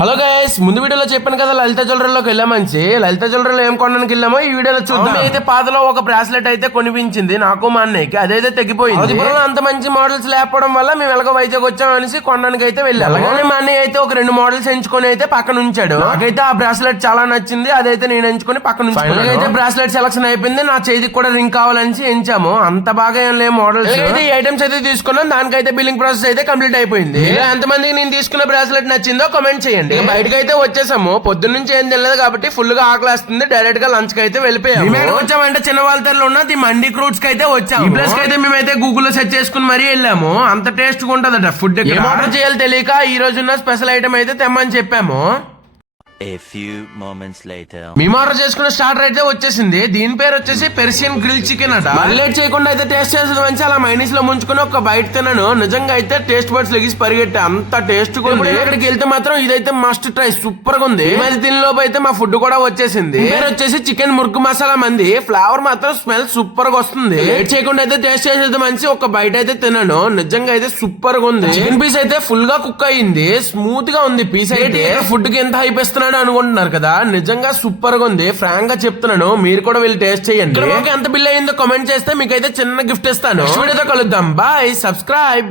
Hello guys, ముందు వీడియోలో చెప్పాను కదా లలిత జ్యువెలరీలోకి వెళ్ళామని. లలిత జ్యువెలరీలో ఏం కొనడానికి వెళ్ళామో ఈ వీడియోలో చూద్దాం. అయితే పాతలో ఒక బ్రాస్లెట్ అయితే కొనిపించింది నాకు మా అన్నయ్యకి, అదైతే తెగిపోయింది. అంత మంచి మోడల్స్ లేకపోవడం వల్ల మేము ఎలాగో వైజాగ్ వచ్చామనేసి కొనడానికి అయితే వెళ్ళాం. అలాగే మా అన్నయ్య అయితే ఒక 2 మోడల్స్ ఎంచుకొని అయితే పక్కన ఉంచాడు. నాకైతే ఆ బ్రాస్లెట్ చాలా నచ్చింది, అదైతే నేను ఎంచుకొని పక్కన ఉంచాను. అయితే బ్రాస్లెట్ సెలక్షన్ అయిపోయింది, నా చేతికి కూడా రింగ్ కావాలని ఎంచాము. అంత బాగా ఏం లేవు మోడల్స్. అయితే ఈ ఐటమ్స్ అయితే తీసుకున్నాం, దానికైతే బిల్లింగ్ ప్రాసెస్ అయితే కంప్లీట్ అయిపోయింది. ఎంతమందికి నేను తీసుకున్న బ్రాస్లెట్ నచ్చిందో కామెంట్ చేయండి. బయటకు అయితే వచ్చేసాము, పొద్దున్న నుంచి ఏం తెలియదు కాబట్టి ఫుల్ గా ఆకలిస్తుంది. డైరెక్ట్ గా లంచ్ కి అయితే వెళ్ళిపోయాము. మేము వచ్చామంటే చిన్న వాళ్ళలో ఉన్న ది మండి క్రూట్స్ కి అయితే వచ్చాము. ఈ ప్లేస్ కి అయితే మేమైతే గూగుల్ లో సెర్చ్ చేసుకుని మరీ వెళ్ళాము. అంత టేస్ట్ గా ఉంటదట ఫుడ్. ఆర్డర్ చేయాలి తెలియక ఈ రోజున్న స్పెషల్ ఐటమ్ అయితే తెమ్మని చెప్పాము. A few moments later. మేము ఆర్డర్ చేసుకున్న స్టార్టర్ అయితే వచ్చేసింది. దీని పేరు వచ్చేసి పెర్షియన్ గ్రిల్ చికెన్ అట. లేట్ చేయకుండా అయితే టేస్ట్ చేసేది మంచి అలా మైనీస్ లో ముంచుకుని ఒక బైట్ తిన్నాను. నిజంగా అయితే టేస్ట్ బడ్స్ లెగిసి పరిగెట్టే అంత టేస్ట్ గా ఉంది. ఇక్కడికి వెళ్తే మాత్రం ఇదైతే మస్ట్ ట్రై, సూపర్ గా ఉంది. దీని లోపు అయితే మా ఫుడ్ కూడా వచ్చేసింది. పేరు వచ్చేసి చికెన్ ముర్గు మసాలా మంది. ఫ్లేవర్ మాత్రం స్మెల్ సూపర్ గా వస్తుంది. లేట్ చేయకుండా అయితే టేస్ట్ చేసేది మంచి ఒక బైట్ అయితే తిన్నాను. నిజంగా అయితే సూపర్ గా ఉంది. చికెన్ పీస్ అయితే ఫుల్ గా కుక్ అయ్యింది, స్మూత్ గా ఉంది పీస్. అయితే ఫుడ్ కి ఎంత హైప్ ఇస్తున్నాడు అనుకుంటున్నారు కదా, నిజంగా సూపర్ గా ఉంది. ఫ్రాంక్ గా చెప్తున్నాను, మీరు కూడా వెళ్ళి టేస్ట్ చేయండి. ఎంత బిల్ అయిందో కామెంట్ చేస్తే మీకైతే చిన్న గిఫ్ట్ ఇస్తాను. వీడియోతో కలుద్దాం, బాయ్, సబ్స్క్రైబ్.